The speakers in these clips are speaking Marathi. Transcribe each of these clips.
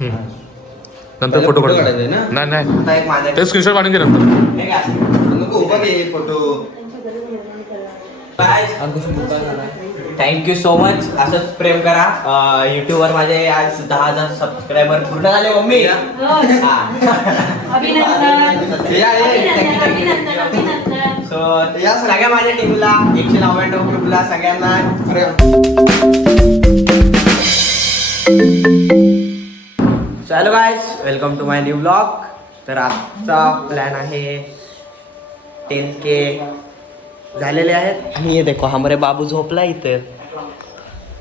नंतर फोटो काढ. काढायचे ना? नाही नाही आता एक माझा ते स्क्रीनशॉट काढून घे नंतर. नको उभा घे फोटो. Thank you so much. असंच प्रेम करा. युट्यूब वर माझे आज 10,000 सबस्क्रायबर पूर्ण झाले मम्मी. सो या सगळ्या माझ्या टीमला 199 ग्रुपला सगळ्यांना चलो guys, welcome to my new blog. तर आजचा प्लॅन आहे 10K झालेले आहेत आणि ये देखो हमरे बाबू झोपला इथे.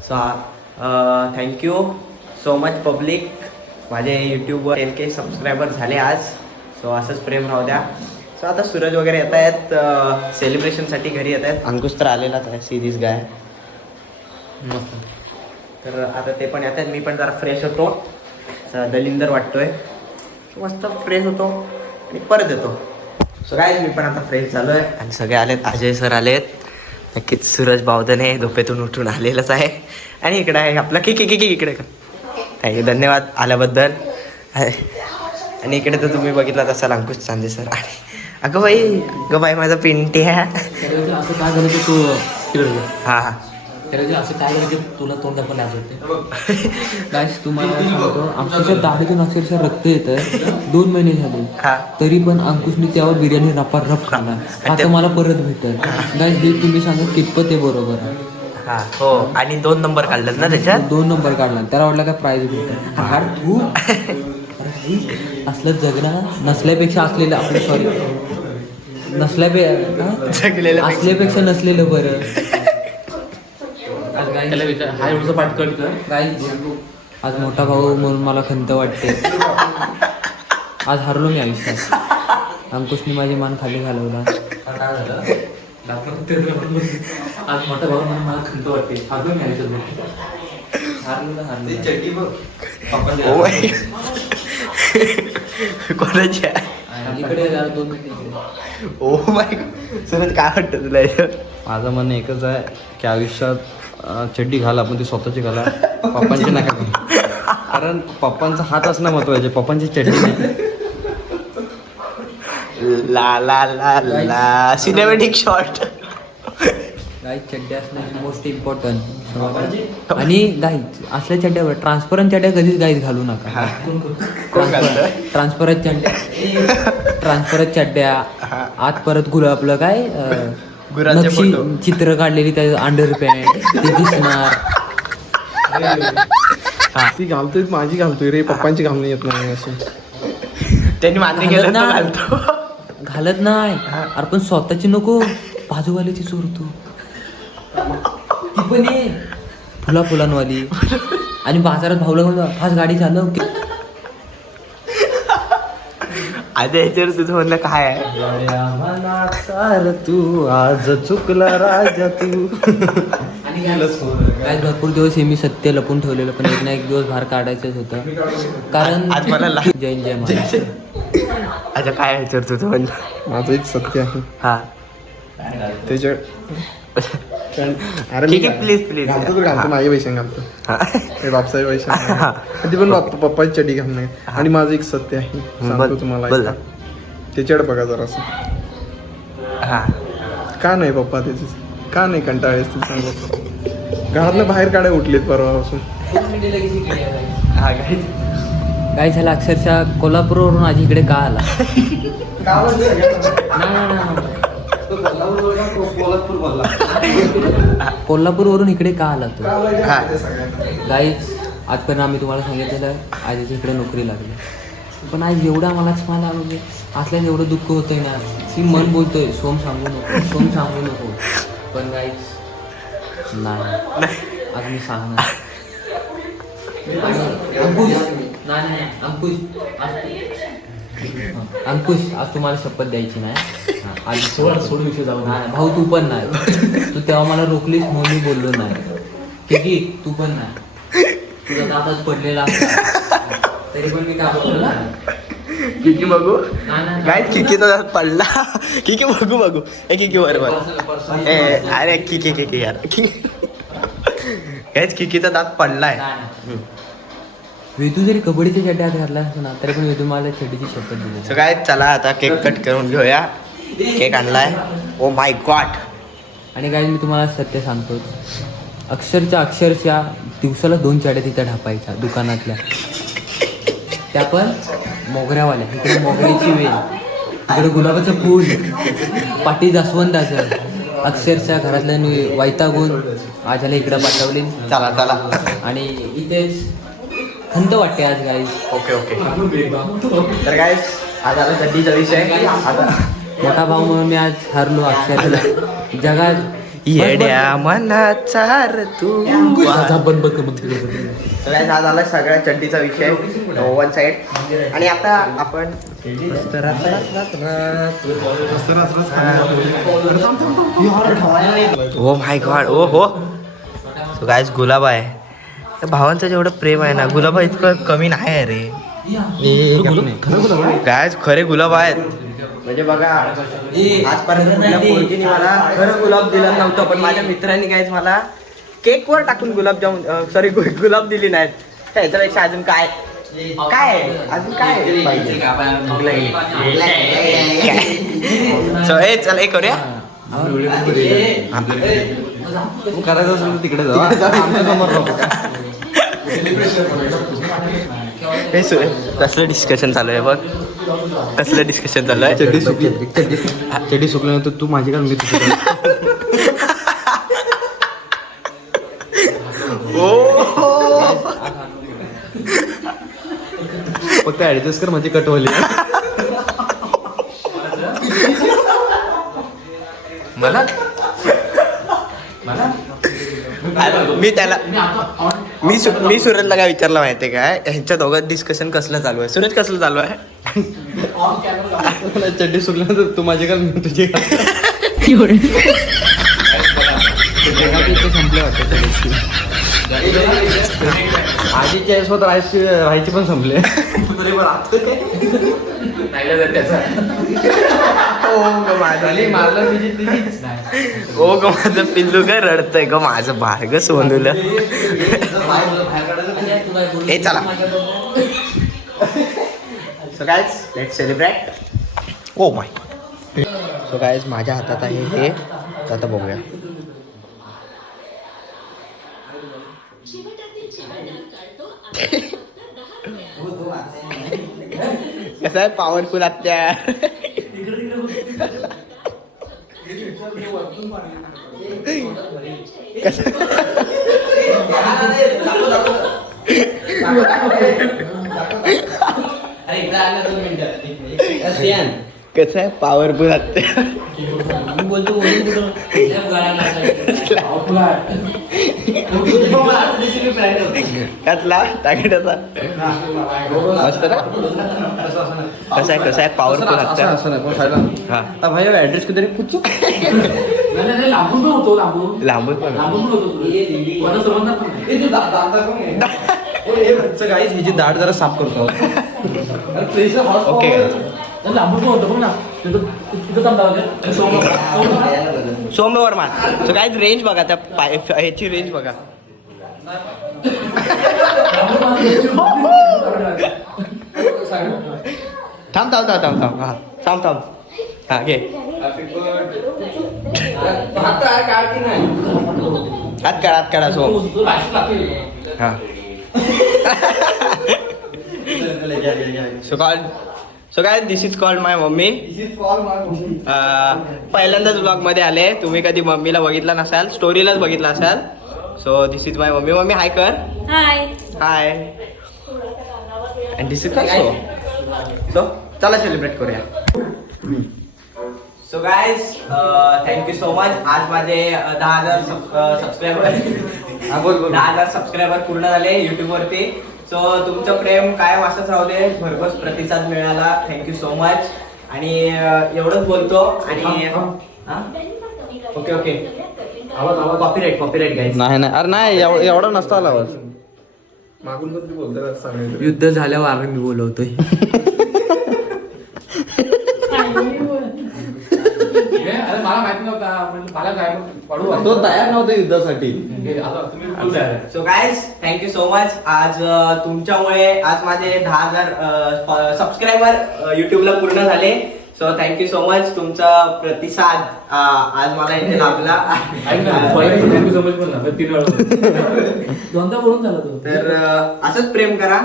So thank you so much public. माझे यूट्यूबवर 10K सबस्क्रायबर झाले आज. सो असंच प्रेम राहू द्या. सो आता सूरज वगैरे येत आहेत सेलिब्रेशनसाठी घरी येत आहेत. अंकुश तर आलेलाच आहे, सिरीज गाय. तर आता ते पण येत आहेत. मी पण जरा फ्रेश होतो, दलिंदर वाटतोय, मस्त फ्रेश होतो आणि परत येतो. सो काय मी पण आता फ्रेश झालो आहे आणि सगळे आलेत. अजय सर आलेत, नक्कीच सूरज बावधने झोपेतून उठून आलेलंच आहे. आणि इकडे आहे आपला की इकडे का. थँक्यू, धन्यवाद आल्याबद्दल. आणि इकडे तर तुम्ही बघितलात असाल अंकुश चांदे सर. आणि अगं बाई माझा पिंटी आहे. असं काय झालं की तू हां हां त्याला असं काय झालं की तुला तोंड पण होते. गाईस तुम्हाला सांगतो, आमच्या दाढीतून अक्षरशः रक्त येतं. 2 महिने झाले तरी पण अंकुशने त्यावर बिर्याणी रप खाल्ला. आता मला परत भेटल. गाईस हे तुम्ही सांगा कितपत आहे बरोबर आहे. हां हो. आणि 2 नंबर काढलेत ना त्याच्यात. 2 नंबर काढला. त्याला वाटलं काय प्राईज भेटत. हार तू असलं जगणं नसल्यापेक्षा असलेलं आपलं सॉरी जगलेलं असल्यापेक्षा नसलेलं बरं. हाय उलचा पाठ कर. आज मोठा भाऊ म्हणून मला खंत वाटते. आज हरलो मी आयुष्यात. अंकुशने माझी मान खाली घालवला. आज मोठा भाऊ म्हणून मला खंत वाटते. हरलो मी आयुष्यात. कोणाची इकडे 2 मिनिट. ओ माय सूरज, काय वाटतं तुला? माझं म्हणणं एकच आहे की आयुष्यात चड्डी घाला, पण ती स्वतःची घाला, पप्पांची नका घाला. कारण पप्पांचा हात असणं महत्वाचे, पप्पांची चड्डी नाही. ला ला ला ला सिनेमॅटिक शॉट. गाईज चड्ड्या असणं मोस्ट इम्पॉर्टंट. आणि गाईज असल्या चड्ड्यावर ट्रान्सपरंट चड्ड्या कधीच गाईज घालू नका. ट्रान्सपरंट चड्ड्या आत परत आपलं काय नक्षी चित्र काढलेली त्या अंडर पॅन्ट ते दिसणार. ती घालतोय, माझी घालतोय रे, पप्पांची घालून येत नाही. असं त्यांनी मान्य केलं ना, घालतो. घालत नाही. अरे पण स्वतःची नको, बाजूवाल्याची चोरतो. ती पण ये फुलांवाली. आणि बाजारात भाऊला फास्ट गाडी चालव. आता याच्यावर तुझं म्हणणं काय आहे? तू आज चुकला राजा तू. काय भरपूर दिवस हे मी सत्य लपून ठेवलेलं, पण एक ना एक दिवस बाहेर काढायचंच होतं. कारण आज मला जय जय महाराज. अच्छा काय आहे याच्यावर तुझं म्हणणं? माझं एक सत्य आहे हा त्याच्या. अरे ठीक आहे, प्लीज घालतो तर घालतो, माझे पैसे घालतो. हे बापसाहेब पैसे ती पण पप्पाची चड्डी घालून नाही. आणि माझं एक सत्य आहे, सांगतो तुम्हाला. त्याच्याकडे बघा जरासं. हा का नाही पप्पा त्याची, का नाही कंटाळे असतील सांगतो. घरातनं बाहेर काढाय उठलेत परवापासून. हा काय झालं, अक्षरशः कोल्हापूरवरून आज इकडे का आला? नाही. कोल्हापूरवरून इकडे का आला तू? गाईज आजपर्यंत आम्ही तुम्हाला सांगितलेलं आजीच्या इकडे नोकरी लागली. पण आज एवढा मलाच मला म्हणजे असल्यास एवढं दुःख होतंय ना की मन बोलतोय सोम सांगू नको. पण गाईज नाही, आज मी सांगणार. अंकुश आज तुम्हाला शपथ द्यायची नाही. आज सोड विषय जाऊ. भाऊ तू पण नाही. तू तेव्हा मला रोखलीस म्हणून मी बोललो नाही. ठीक आहे, तू पण नाही. तुझा दादाच पडलेला तरी पण मी काय बोललो नाही. किकी बघू काय किकीचा पडला. किकी बघू ए किकी बरोबर. अरे किकी यार, काहीच किकीचा दात पडलाय. वेदू जरी कबड्डीच्या चड्ड्या हात घातला असतो ना तरी पण वेदू मला चड्डीची शपथ दिली. सो काय चला आता केक कट करून घेऊया. केक आणलाय. Oh my God. आणि काय मी तुम्हाला सत्य सांगतो, अक्षरशः दिवसाला 2 चड्या तिथं ढापायच्या दुकानातल्या, त्या पण मोगऱ्यावाल्या. इकडे मोगऱ्याची वेल, इकडे गुलाबाचं फूल, पाटी जास्वंदाचं. अक्षरशः घरातल्या वैतागून आजाला इकडं पाठवली. चला चला. आणि इथेच खंत वाटते आज गाईज. Okay okay. तर काय आज आला चड्डीचा विषय. आता मोठा भाऊ म्हणून मी आज हरलो अक्षरशः. जगात येड्या मनाचा रे तू. बंद तर काय आज आला सगळ्या चड्डीचा विषय वन साइड. आणि आता आपण ओ माय गॉड. ओ हो. सो गायस गुलाब आहे. त्या भावांचं जेवढं प्रेम आहे ना, गुलाबा इतकं कमी नाही आहे रे. गायस खरे गुलाब आहेत. म्हणजे बघा आजपर्यंत कुठल्या पोरगीने मला खरं गुलाब दिलं नव्हतं, पण माझ्या मित्रांनी गायस मला केकवर टाकून गुलाब दिली नाहीत. ह्याच्यापेक्षा अजून काय काय अजून काय पाहिजे. सो हे चल हे करूया. करायचं असेल तर तिकडे जाऊ, आमच्या समोर नको. हे कसलं डिस्कशन चालू आहे बघ. कसलं डिस्कशन चालू आहे. चड्डी सुकल्यानंतर तू माझी का मी तुझी. फक्त ऍडजस्ट कर माझी कटवली. मला मी त्याला मी सूरजला काय विचारलं माहितीये काय, ह्यांच्या दोघात डिस्कशन कसलं चालू आहे. सूरज कसलं चालू आहे. चड्डी सुकल्यानंतर तू माझी का मी तुझी. संपले वाटतं. आधीच्या यासोबत राहायची पण संपले. ओ ग माझं पिल्लू काय रडतंय ग माझं बाळ ग सोनूला. हे चला. So guys let's celebrate. Oh my. So guys माझ्या हातात आहे हे. आता बघूया. कसं आहे पॉवरफुल आत्या. कसं आहे पॉवरफुल आत्या. कसला टाकेटाचा मस्त ना. कसं आहे पॉवरफुल आत्या. हा भाई ऍड्रेस किती कुछ लांबून पण गाईज हिची दाढ जरा साफ करतो. ओके. सोमवार सो काय रेंज बघा त्या ह्याची रेंज बघा. थांब हा घे. हात काढा सोम. हा सो काय दिस इज कॉल्ड माय मम्मी. पहिल्यांदाच ब्लॉग मध्ये आले. तुम्ही कधी मम्मीला बघितला नसाल, स्टोरीलाच बघितला असाल. So this is my mummy. Mummy hi कर. हाय. अँड दिस इज काय. सो चला सेलिब्रेट करूया. So guys thank you so much. आज माझे 10,000 सबस्क्रायबर 10,000 सबस्क्रायबर पूर्ण झाले YouTube वरती. सो तुमचं प्रेम कायम असंच राहू दे. भरघोस प्रतिसाद मिळाला. Thank you so much. आणि एवढंच बोलतो. आणि ओके कॉपीराईट गाईज. नाही अरे नाही एवढा नसता आला आवाज. मागून पण बोलतो. युद्ध झाल्यावर आम्ही मी बोलवतोय. मला माहित नव्हता. मला काय पडू तो तयार नव्हता युद्धासाठी. So guys thank you so much. आज तुमच्यामुळे आज माझे 10,000 सबस्क्रायबर युट्यूबला पूर्ण झाले. So thank you so much. तुमचा प्रतिसाद आज मला इथे लाभला. तर असंच प्रेम करा.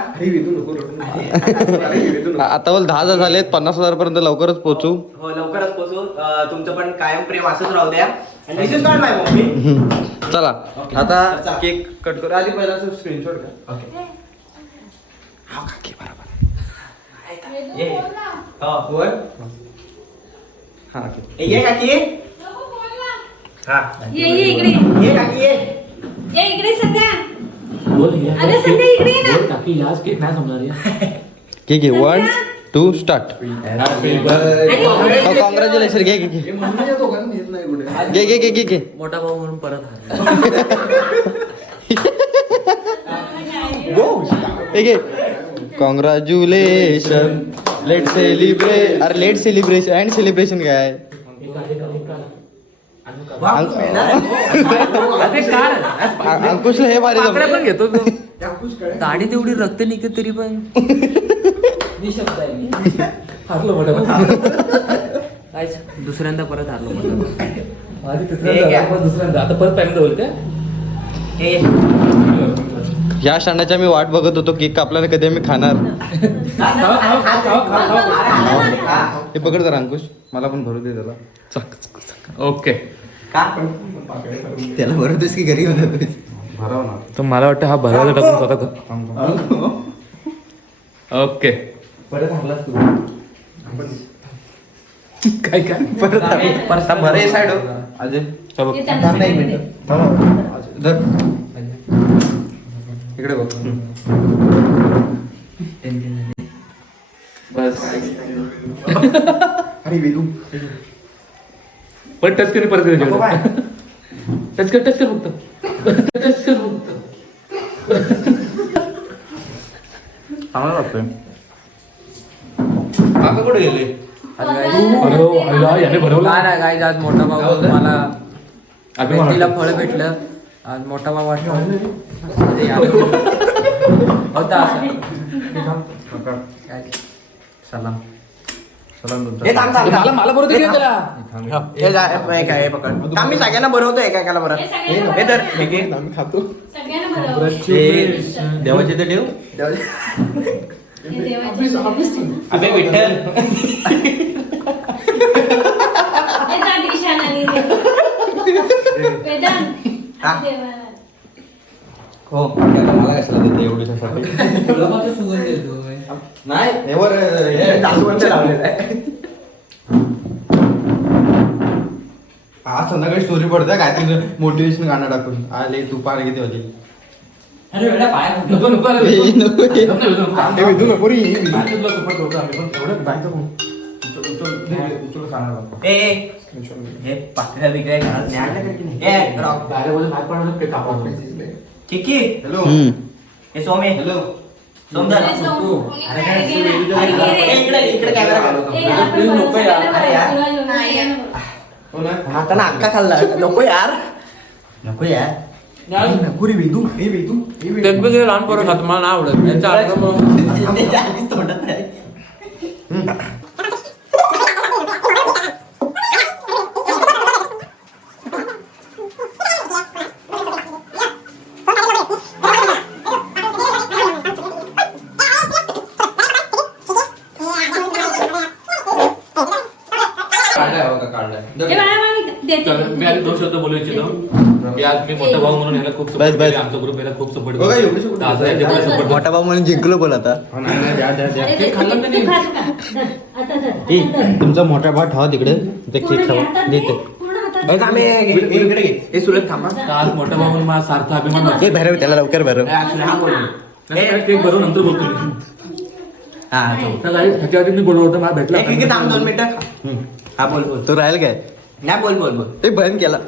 आता बोल 10,000 झालेत, 50,000 पर्यंत लवकरच पोहोचू. हो लवकरच पोचू. तुमचं पण कायम प्रेम असंच राहू द्या. आणि दिस इज नॉट माय मम्मी. चला Okay. आता चला. केक कट करू. आधी पहिला स्क्रीनशॉट का. ओके वेदू ये. बोल ना. हो बोल. हा ये काकी ये. नको बोल ना. हा ये ये इकडे ये काकी ये. ये इकडे संध्या बोल या. अरे संध्या इकडे ये ना. बोल काकी आज केक नाही समजणार या. ठीक आहे 1 2 स्टार्ट. आणि कॉंग्रॅच्युलेशन. घे घे घे घे घे घे घे. मोठा भाऊ म्हणून परत हारला. ठीक आहे. कॉंग्रॅच्युलेशन. Let celebrate. अरे लेट सेलिब्रेशन अँड सेलिब्रेशन काय अंकुशला हे भारी पाकळ्या जमलं. पण घेतो तो. दाढी तेवढी रक्त निघते तरी पण निशब्द आहे मी. हारलो मोठा भाऊ. काहीच दुसऱ्यांदा परत हारलो मोठा भाऊ. आधी हे तिसऱ्यांदा घ्या. आता दुसऱ्यांदा आता परत पहिल्यांदा होईल काय. हे या क्षणाच्या मी वाट बघत होतो. केक कापल्याने कधी आम्ही खाणार. हे पकड जरा अंकुश. मला पण भरू दे त्याला. ओके. का त्याला भरवतोस की घरी बनवतोस? भराव ना. तर मला वाटतं हा भरायला टाकून स्वतः. ओके. परत हरलास तू. काय काय परत बरं साईड हो. अजय हे त्यांना सांगितलं. धर. इकडे बघ. बस. अरे वेदू पण टच कर परत टच कर फक्त. टच कर फक्त. चांगला वाटतोय. काका कुठे गेले. याने भरवला. नाही गाईज आज मोठा भाऊ मला मेहंदीला फळ भेटलं. आज मोठा भाऊ वाटला होता असं. सलाम. सलाम तुमचा. हे थांब थांब थांब. मला बरोबर दे त्याला. हे जा हे काय हे पकड. थांब मी सगळ्यांना भरवतो एकाला बरं. हे सगळ्यांना हे तर हे घे. सगळ्यांना बरं. हे देवाचे ते ठेव. हे देवाची. अबे विठ्ठल. हे जा दिशान आणि वेदांत. हा. आणि देवाला. हो आता मला कशाला देते एवढ्यासाठी. गुलाबाचा सुगंध येतो. नाही नेवर हे जास्वंद लावलेलं आहे. आज संध्याकाळी स्टोरी पडते काय तुझं मोटिवेशन गाणं टाकून. आले तू पार किती होती. अरे वेडा पाय नको नको अरे हे नको. हे विधू नको रे. तुला सपोर्ट करतो आम्ही पण एवढं बायचं कोण. ए हे पाकळ्या बिकळ्या घरात न्यायला का की नाही? A rock. गाड्यामध्ये बाहेर पडणार काही कापड. चिक्की. हॅलो. हे सोमे. हॅलो. सोमधर. हे सोम. अरे हे घे ना. अरे हे घे रे. इकडे इकडे कॅमेरा घालवतो. हे आपण प्लीज बरं नको यार. सगळ्यांना अरे यार. बरं. नाही यार. हो ना. आता ना अक्का खाल्ला. नको यार. नको यार. नको रे वेदू. हे वेदू. हे वेदू. वेगवेगळे लहान पोरं खात मला नाही आवडत. त्यांच्या आठवण त्याच्या आधीच तोंडात आहे. काढलाय हो का काढलाय. हे बाळा मला देते. मी आधी 2 शब्द बोलू इच्छितो की आज मी मोठा भाऊ म्हणून याला खूप सपोर्ट बस, बस. केला. आमचा ग्रुप याला खूप सपोर्ट बघा, एवढे support आज याच्यामुळे सपोर्ट मोठा भाऊ म्हणून जिंकलो बोल आता. हो, नाही, नाही, द्या, द्या, द्या. अरे ते खाल्लं का तू नाही? खा, तू खा. धर. आता धर. ए, आता धर. तुमचा मोठा भाऊ ठेवा तिकडे. ते पूर्ण केक घे, खावा हातात घे. देते. पूर्ण हातात बघ आम्ही इकडे घे. हे सुरत थांबा. तर आज मोठा भाऊ म्हणून माझा सारखा अभिमान वाटतो. हे भरव त्याला लवकर भरव. हा बोल. नंतर केक भरून नंतर बोलतो मी. हा तो. तर काही ह्याच्या आधी मी बोलवलं होतं मला भेटला. एक एक थांब 2 मिनिटं. हा बोल बोल. तो राहील काय नाही बोल बोल बोल. ते बंद केला.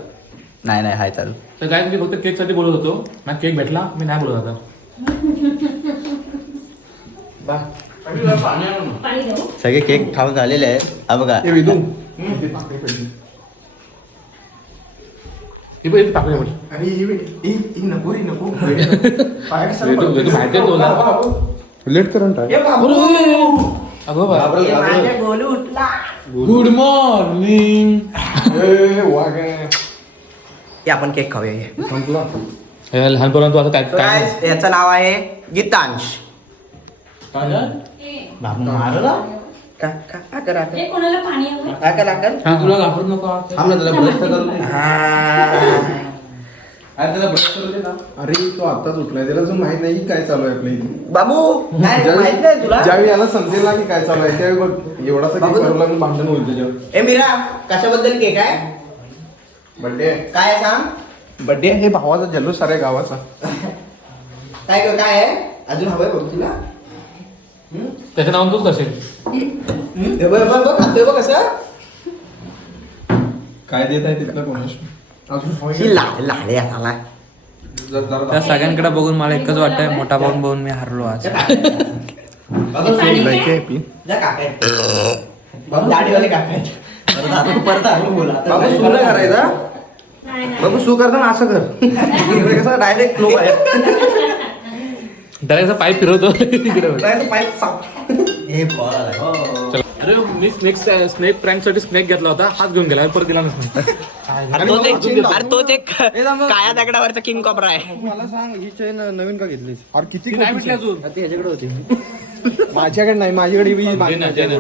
नाही नाही हाय चालू. तर काय मी फक्त केक साठी बोलत होतो. मला केक भेटला मी नाही बोलत आता. पाणी देऊ. सगळे केक खाऊन झालेले आहेत. हा बघा. हे बघ, इथे टाकूया मध्ये. अरे नको रे नको पाय कशाला वेदू पडतो? माहिती आहे तुला. लेट करंट आहे. ए बाबू! अगं बा. ए, माझ्या गोलू उठला. Good morning. हे आपण केक खाऊया ये. संपला. लहान पोरांना तू आता काय So काय guys, याचं नाव आहे गीतांश. बाबू मारला का का का करा ए, कोणाला पाणी हवंय? आकल आकल तुला घाबरू नको थांब ना, त्याला ब्रश तर करून दे. हा. त्याला ब्रश करून दे ना. अरे तो आताच उठलाय, त्याला अजून माहित नाही की काय चालू आहे आपल्या इथे. बाबू काय माहित नाही तुला ज्यावेळी याला समजेल ना की काय चालू आहे त्यावेळी बघ एवढासा केक करू लागून भांडण होईल त्याच्यावर. ए मीरा कशाबद्दल केक आहे बड्डे काय आहे सांग बड्डे हे भावाचा जल्लोष साऱ्या गावाचा. काय काय आहे अजून हवंय बघ तुला त्याचं नाव तूच असेल. हे बघ बघ बघ खातोय बघ कसं काय देत आहे तिथलं कोणाशी अजून ही लाडे आला त्या सगळ्यांकडे बघून मला एकच वाटतंय मोठा भाऊन बघून मी हारलो आज. जा काकाय बाबू दाढीवाले काकाय परत आलो बोला बाबू सू नाही करायचा. नाही, नाही. बाबू सू करताना असं कर. कसं डायरेक्ट फ्लो आहे. त्याला पाईप फिरवतो तिकडे. डायरेक्ट पाईप साप हे बॉल आलाय. अरे मी स्नेक प्रँक साठी स्नेक घेतला होता, हात घेऊन गेला परत दिला नसतो. तो ते काया दगडावरचा किंग कॉब्रा आहे. मला सांग ही चेन नवीन का घेतलीस? अरे किती ती नाही भेटली अजून. ह्याच्याकडे होती. माझ्याकडे नाही, माझ्याकडे दे ना, दे ना.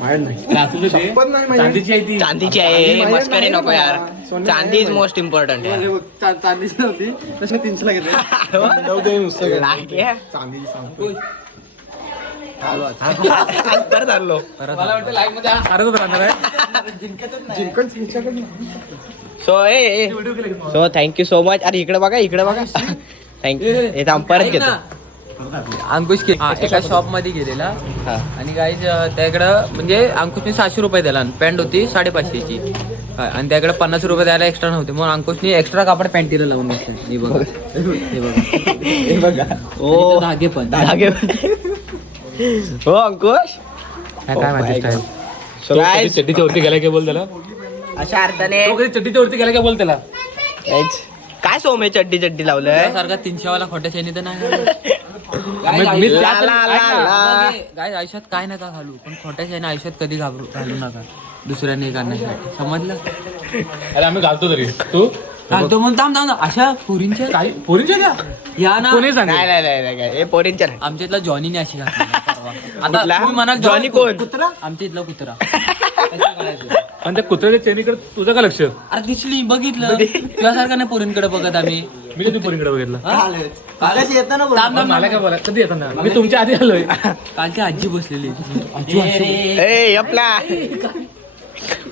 माझ्याकडे नाही. असू दे ते. शपथ नाही माझ्याकडे. चांदीची आहे ती. चांदीची आहे मस्करी नको यार. चांदी इज मोस्ट इम्पॉर्टंट चांदीची नव्हती तशी 300 घेतली. चांदीची सांगतो. तर धरलो मला वाटतं लाईव्ह मध्ये हारतच राहणार आहे. जिंकत हिच्याकडे सो थँक्यू सो मच. अरे इकडे बघा थँक्यू हे थांब परत घेतो. अंकुश एका शॉप मध्ये गेलेला आणि गाईज त्याकडं म्हणजे अंकुशने 700 रुपये दिला. पॅन्ट होती 550ची आणि त्याकडे 50 रुपये द्यायला एक्स्ट्रा नव्हते. मग अंकुशने एक्स्ट्रा कापड पॅन्टीला लावून घेतलं. हे बघा हे बघा ओ धागे पण धागे हो अंकुश काय माहिती काय So guys, चड्डीच्या वरती गेला काय बोल त्याला. अशा अर्थाने तो कधी चड्डीच्या वरती गेला काय बोल त्याला. guys, काय सोमे चड्डी लावलंय सारखा 300 वाला खोट्या चैनी तर नाही मी ला, ला, ला, ला. गाय आयुष्यात काय नका घालू पण खोट्या चैनी आयुष्यात कधी घालू नका दुसऱ्याने करण्यासाठी. समजलं. अरे आम्ही घालतो तरी तू तो म्हणून थांब थांब अशा पोरींच्या काही पोरींच्या द्या. या ना कोणी सांग नाही हे पोरींच्या आमच्या इथला जॉनीने अशी घातली. आता कुठला? तुम्ही म्हणाल जॉनी कोण? कुत्रा आमच्या इथला कुत्रा त्याचं करायचं. आणि त्या कुत्र्याच्या चेनीकडे तुझं का लक्ष. अरे दिसली बघितलं तुझ्यासारखं नाही पोरींकडे बघत आम्ही. मी कधी पोरींकडे बघितलं. थांब, थांब, मला काय बोला कधी येतं ना मी तुमच्या आधी आलोय. कालची आजी बसलेली आजी हसू. ए आपला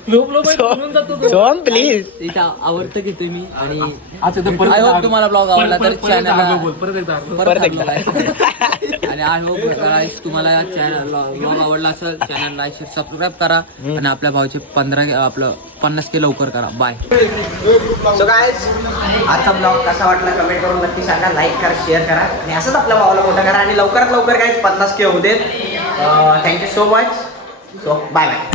लोप लोप बोलून जातो तो. सोम प्लीज इथं आवडतं घेतोय मी आणि आता इथं परत आय होप एकदा तुम्हाला ब्लॉग आवडला तर परत एकदा चॅनल हागलो बोल, परत एकदा हागलो. परत एकदा. आणि आय होप तुम्हाला चॅनल ब्लॉग आवडला असेल चॅनल लाईक शेअर सबस्क्राईब करा आणि आपल्या भाऊचे 50K लवकर करा. बाय. सो गाइस आजचा ब्लॉग कसा वाटला कमेंट करून नक्की सांगा. लाईक करा शेअर करा आणि असंच आपल्या भावाला मोठा करा आणि लवकरात लवकर गाइस 50K होऊ देत. Thank you so much. So bye bye.